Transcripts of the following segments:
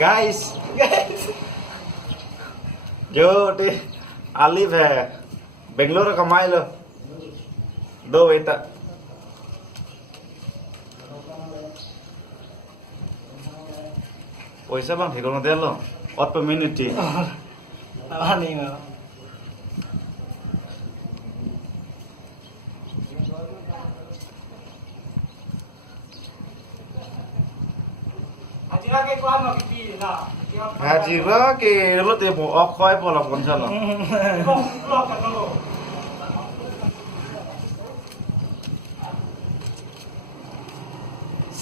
Guys जो टे आलिफ है बेंगलोर कमाई लो 2 बजे तक पैसा bang hitung nanti lo 4 per minute sih Apa nih mau? haji lagi lo tiap mau okoy pola konser lo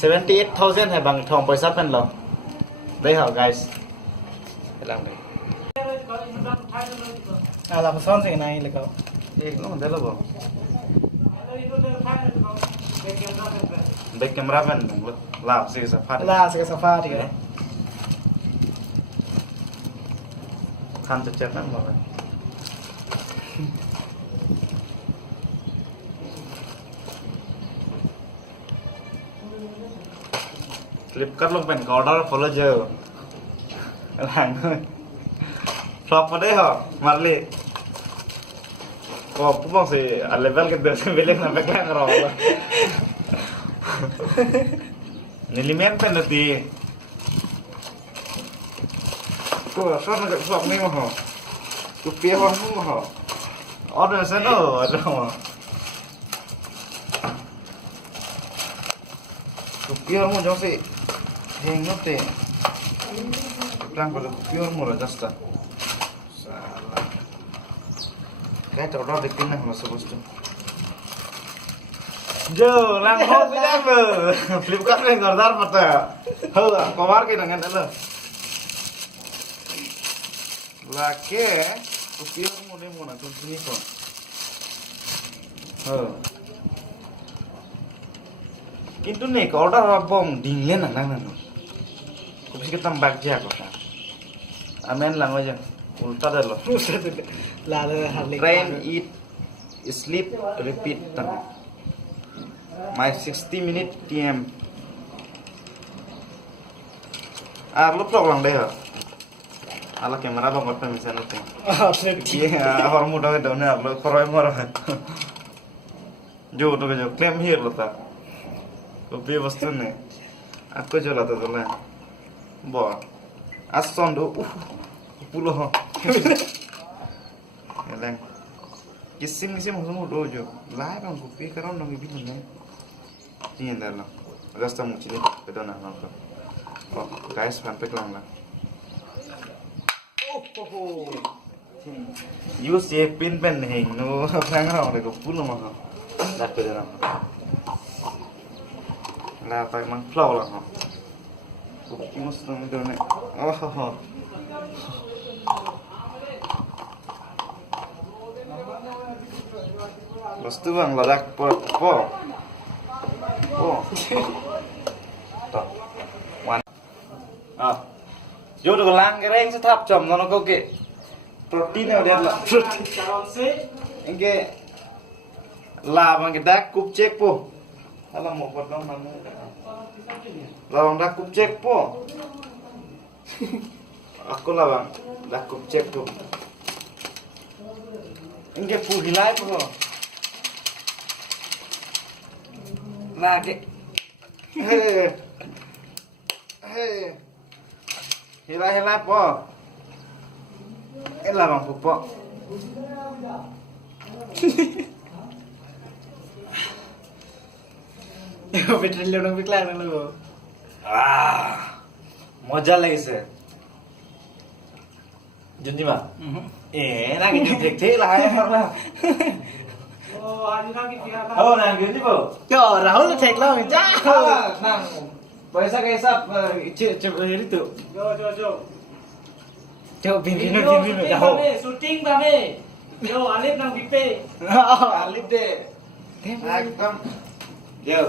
78,000 है bang thong पैसा pen lo đấy hả guys phải làm đấy Làm son thế này là cậu. एक लो दे लो बो back camera pen bang लाभ से सफा Là sẽ safa thì cái. Khan check ना बो Flipkart lông pen order follow giờ hàng thôi flop vào đấy hả Marley có cũng mong gì level cái được xem bilik sampai kaya ngerol nilimen pen nanti kok so nggak flop nih mah rupiah mah order sana ada rupiah mau jauh sih hang nanti Lang kalau pure murah jasta. Salah. Kayak order dikin na mas gusto. Jo, lang ho bilang lo. Flipkart में गर्दार पता है. हो, कमार के dengan lo. Lake, pure murah tuh sini kok. Ho. Kintu nih order bom dingin nang. Kupis kita mbak jago kan. Amen lang aja. Ulta deh lo. Là hardly. Train, eat, sleep, repeat. My 60-minute TM. Lu vlog lang deh. Ala kamera bang kota misalnya tuh. Iya, orang muda itu nih. Lu koroi marah. Jo tuh jo claim here lo ta. Kopi wastu nih. Aku jual tuh lah. Bo. Ason do 10. Eleng. Kisim semua dojo. Lah bang kopi karon nang ibi mana. Ini dah lah. Rasta muci ni pedona nangka. Oh, guys, sampai kelang lah. Oh. Use ye pin pen heng no phang rong le ko pulo ma. Đặt pedona. Lah tai mang flow lah ha. Kopi mesti nang pedona. Oh. Lepas tu bang ladak po. Tak. Wan. Vô được lang cái đấy sẽ thắp chồng nó có cái protein nào đẹp là protein. Anh cái là bằng cái đá cúp check po. Hay là một vật đâu mà là bằng đá cúp check po. Aku lah bang, dah aku cek tu. Ini pu hilai po. Lagi. Hei. Hilai po. Lah bang po. Petrol nang bikla nang lo. मजा लगे से जुंजी मा ना कि जुंजी थे लाए हरला ओ आज ना कि किया था हो ना जुंजी बो Yo, Rahul take lo mình cha. ना पैसा कैसा हेरी तो Yo, bin Rahul. Shooting ba me. Yo, Alif nang bipe. Alif deh एकदम yo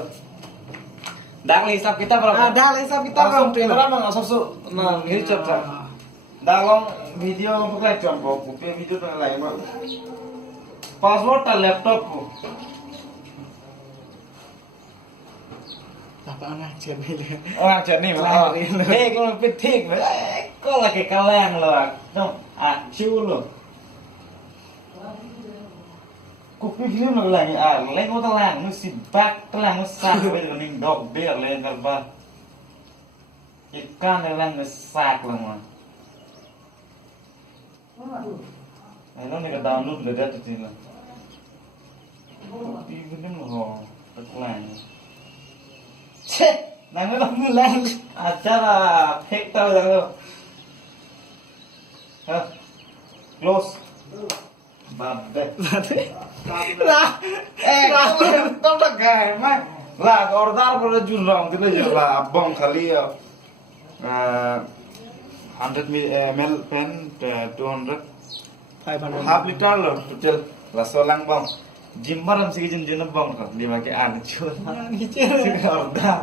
đang lên sắp kita Ah, dah lah sab kita Langsung orang kamera mah langsung nah ini cepat dalam video bukan contoh kopi video dan lain mah password ta laptop Apa anak jet ini? Orang Trần này mà thế có biết thích mà có là cái cao lang rồi không chiêu luôn cục cái phim nó là lấy có tao lang nó xịn bạc tao lang nó sạc bây giờ mình đọc biết lên gần ba cái can này lang nó sạc là mà này nó này cái downloadเลยได้จริงๆเลยđi với những hồ tao lang chết này nó đóng lên chắc là hết tao rồi close và đây Ra. tao đã gài mà là order của nó chun rong thì giờ là bong khali 100 ml pen 200 500. half liter loh total là số lăng bong jimbaran sih jenis bong kan di pakai anu chun order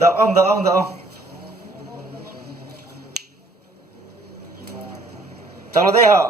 đậu ông trong đó thấy hả